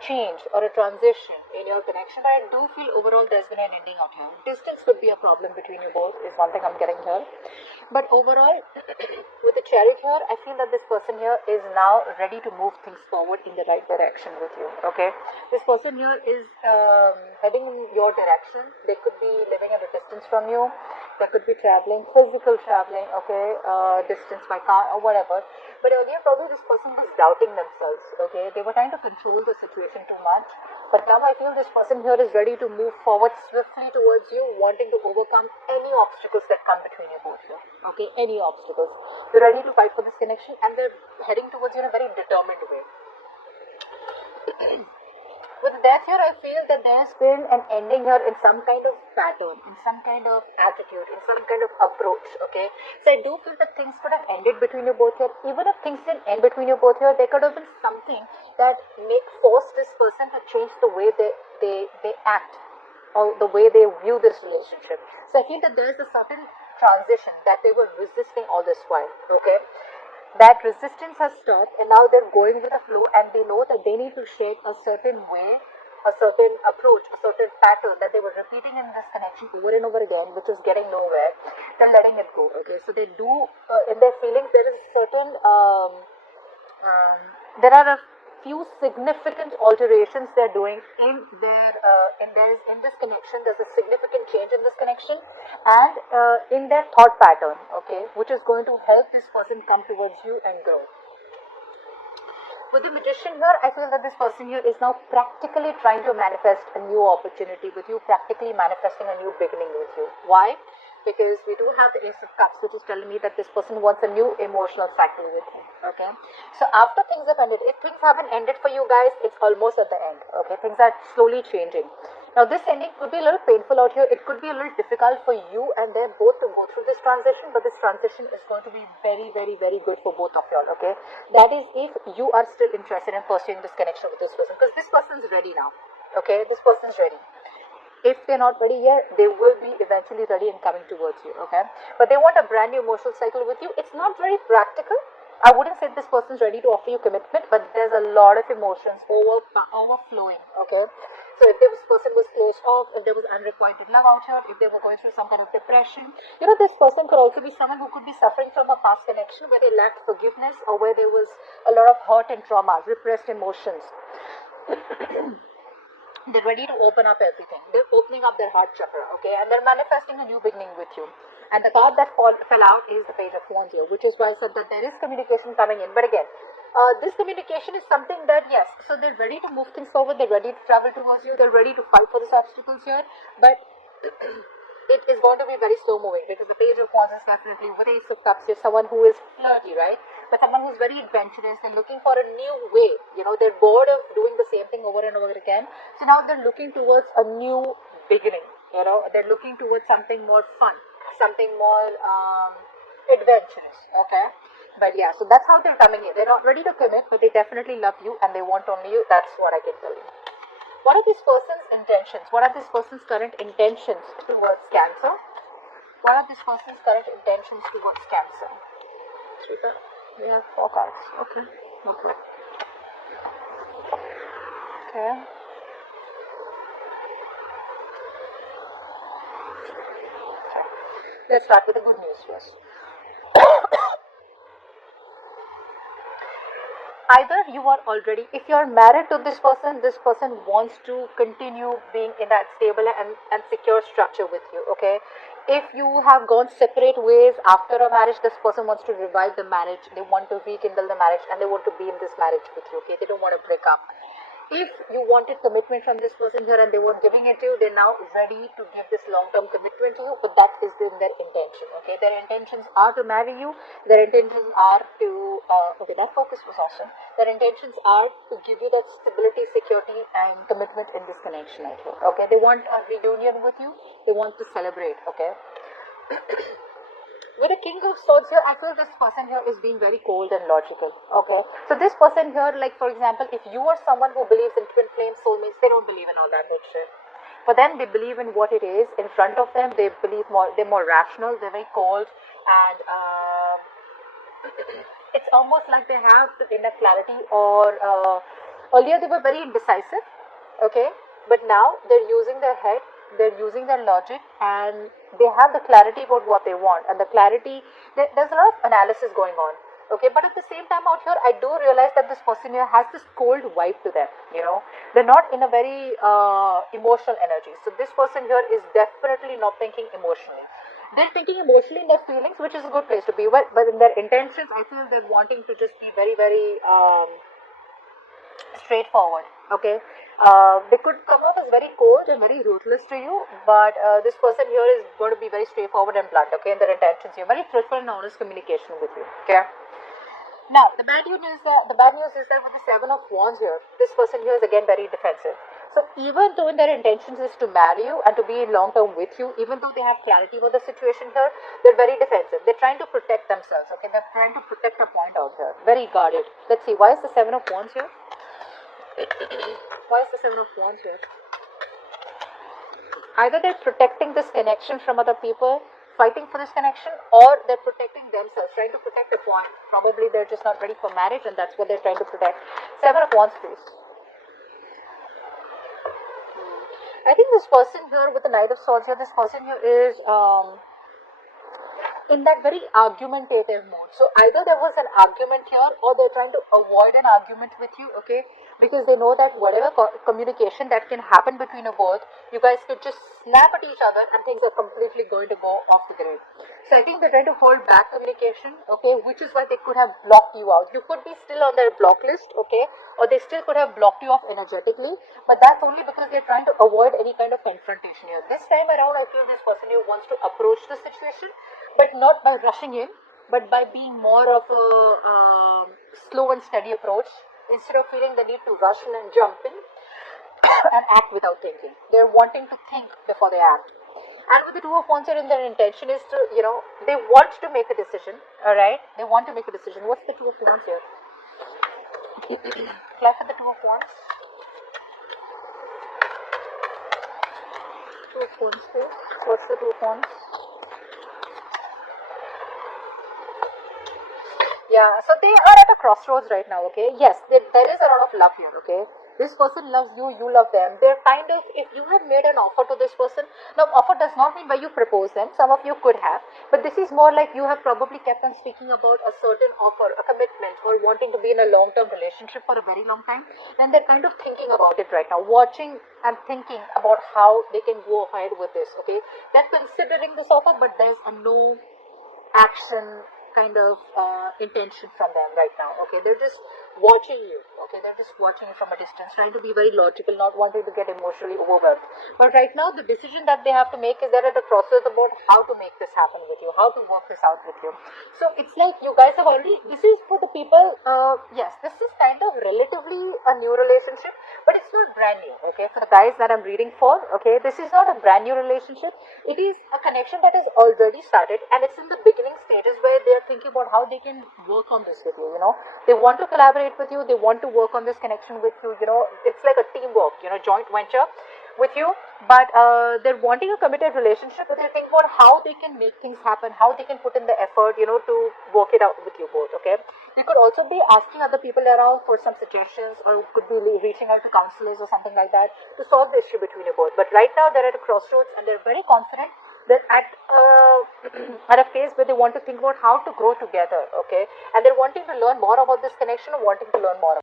change or a transition in your connection, but I do feel overall there's been an ending out here. Distance could be a problem between you both, is one thing I'm getting here. But overall, with the chariot here, I feel that this person here is now ready to move things forward in the right direction with you. Okay, this person here is heading in your direction. They could be living at a distance from you. They could be traveling, physical traveling, okay, distance by car or whatever. But earlier, probably this person was doubting themselves, okay. They were trying to control the situation too much. But now I feel this person here is ready to move forward swiftly towards you, wanting to overcome any obstacles that come between you both here, okay, any obstacles. They're ready to fight for this connection and they're heading towards you in a very determined way. With that here, I feel that there's been an ending here in some kind of pattern, in some kind of attitude, in some kind of approach, okay. So I do feel that things could have ended between you both here. Even if things didn't end between you both here, there could have been something that may force this person to change the way they act or the way they view this relationship. So I feel that there is a certain transition that they were resisting all this while, okay. That resistance has stopped and now they're going with the flow, and they know that they need to shape a certain way, a certain approach, a certain pattern that they were repeating in this connection over and over again, which is getting nowhere. They're letting it go, okay. So they do, in their feelings, there is certain, there are a few significant alterations they're doing in their in this connection. There's a significant change in this connection and in their thought pattern, okay, which is going to help this person come towards you and grow. With the Magician here, I feel that this person here is now practically trying to manifest a new opportunity with you, practically manifesting a new beginning with you. Why? Because we do have the Ace of Cups, which is telling me that this person wants a new emotional cycle with you, okay. So after things have ended, if things haven't ended for you guys, it's almost at the end, okay. Things are slowly changing. Now this ending could be a little painful out here. It could be a little difficult for you and them both to go through this transition, but this transition is going to be very, very, very good for both of y'all, okay. That is if you are still interested in pursuing this connection with this person, because this person is ready now, okay. This person is ready. If they're not ready yet, they will be eventually ready and coming towards you, okay. But they want a brand new emotional cycle with you. It's not very practical. I wouldn't say this person's ready to offer you commitment, but there's a lot of emotions overflowing, okay. So if this person was closed off, if there was unrequited love out here, if they were going through some kind of depression, you know, this person could also be someone who could be suffering from a past connection where they lacked forgiveness or where there was a lot of hurt and trauma, repressed emotions. They're ready to open up everything. They're opening up their heart chakra, okay, and they're manifesting a new beginning with you. And the card that fell out is the Page of Wands here, which is why I said that there is communication coming in. But again, this communication is something that, yes, so they're ready to move things forward, they're ready to travel towards you, they're ready to fight for these obstacles here, but it is going to be very slow moving, because the Page of Wands is definitely, with Ace of Cups, is someone who is flirty, right? But someone who's very adventurous and looking for a new way. You know, they're bored of doing the same thing over and over again. So now they're looking towards a new beginning. You know, they're looking towards something more fun, something more adventurous. Okay. But yeah, so that's how they're coming in. They're not ready to commit, but they definitely love you and they want only you. That's what I can tell you. What are this person's intentions? What are this person's current intentions towards Cancer? What are this person's current intentions towards Cancer? Sweetheart, we have 4 cards. Okay. Okay. Okay. Let's start with the good news first. Either you are already, if you are married to this person wants to continue being in that stable and secure structure with you, okay. If you have gone separate ways after a marriage, this person wants to revive the marriage, they want to rekindle the marriage, and they want to be in this marriage with you, okay. They don't want to break up. If you wanted commitment from this person here and they weren't giving it to you, they're now ready to give this long-term commitment to you, but that is in their intention, okay. Their intentions are to marry you, their intentions are to, okay, that focus was awesome. Their intentions are to give you that stability, security and commitment in this connection, okay. They want a reunion with you, they want to celebrate, okay. With the King of Swords here, I feel this person here is being very cold and logical, okay. So this person here, like for example, if you are someone who believes in twin flame soulmates, they don't believe in all that shit. For them, they believe in what it is in front of them. They believe more, they're more rational, they're very cold, and it's almost like they have the inner clarity or Earlier they were very indecisive, okay, but now they're using their head, they're using their logic, and they have the clarity about what they want, and the clarity, there's a lot of analysis going on, okay. But at the same time out here, I do realize that this person here has this cold vibe to them, you know. They're not in a very emotional energy. So this person here is definitely not thinking emotionally. They're thinking emotionally in their feelings, which is a good place to be. But in their intentions, I feel they're wanting to just be very, very straightforward. Okay, they could come off as very cold and very ruthless to you, but this person here is going to be very straightforward and blunt. Okay, in their intentions here, very truthful and honest communication with you. Okay. Now, the bad news is that with the Seven of Wands here, this person here is again very defensive. So even though in their intentions is to marry you and to be in long term with you, even though they have clarity about the situation here, they're very defensive. They're trying to protect themselves. Okay, they're trying to protect a point out here. Very guarded. Let's see. Why is the Seven of Wands here? Why is the Seven of Wands here? Either they're protecting this connection from other people, fighting for this connection, or they're protecting themselves, trying to protect a point. Probably they're just not ready for marriage, and that's what they're trying to protect. Seven of Wands, please. I think this person here with the Knight of Swords here, this person here is in that very argumentative mode. So either there was an argument here, or they're trying to avoid an argument with you, okay? Because they know that whatever communication that can happen between you both, you guys could just snap at each other and things are completely going to go off the grid. So I think they're trying to hold back communication, okay? Which is why they could have blocked you out. You could be still on their block list, okay? Or they still could have blocked you off energetically, but that's only because they're trying to avoid any kind of confrontation here. This time around, I feel this person here wants to approach the situation, but not by rushing in, but by being more of a slow and steady approach, instead of feeling the need to rush in and jump in and act without thinking. They're wanting to think before they act. And with the Two of Wands here, their intention is to, you know, they want to make a decision, alright? They want to make a decision. What's the Two of Wands here? Clap for the Two of Wands. Two of Wands, please. What's the Two of Wands? Yeah, so they are at a crossroads right now, okay? Yes, there is a lot of love here, okay? This person loves you, you love them. They're kind of, if you have made an offer to this person, now offer does not mean where you propose them. Some of you could have, but this is more like you have probably kept on speaking about a certain offer, a commitment, or wanting to be in a long-term relationship for a very long time. And they're kind of thinking about it right now, watching and thinking about how they can go ahead with this, okay? They're considering this offer, but there's a no action kind of intention from them right now, okay? They're just watching you, okay? They're just watching you from a distance, trying to be very logical, not wanting to get emotionally overwhelmed. But right now, the decision that they have to make is they're at a crossroads about how to make this happen with you, how to work this out with you. So it's like you guys have already, this is for the people, yes, this is kind of relatively a new relationship, but it's not brand new, okay? For the guys that I'm reading for, okay, this is not a brand new relationship. It is a connection that has already started, and it's in the beginning stages where they're thinking about how they can work on this with you, you know. They want to collaborate with you, they want to work on this connection with you, you know. It's like a teamwork, you know, joint venture with you, but they're wanting a committed relationship, but they're thinking about how they can make things happen, how they can put in the effort, you know, to work it out with you both, okay? They could also be asking other people around for some suggestions, or could be reaching out to counselors or something like that to solve the issue between you both. But right now they're at a crossroads and they're very confident. They're at at a phase where they want to think about how to grow together, okay? And they're wanting to learn more about this connection, or wanting to learn more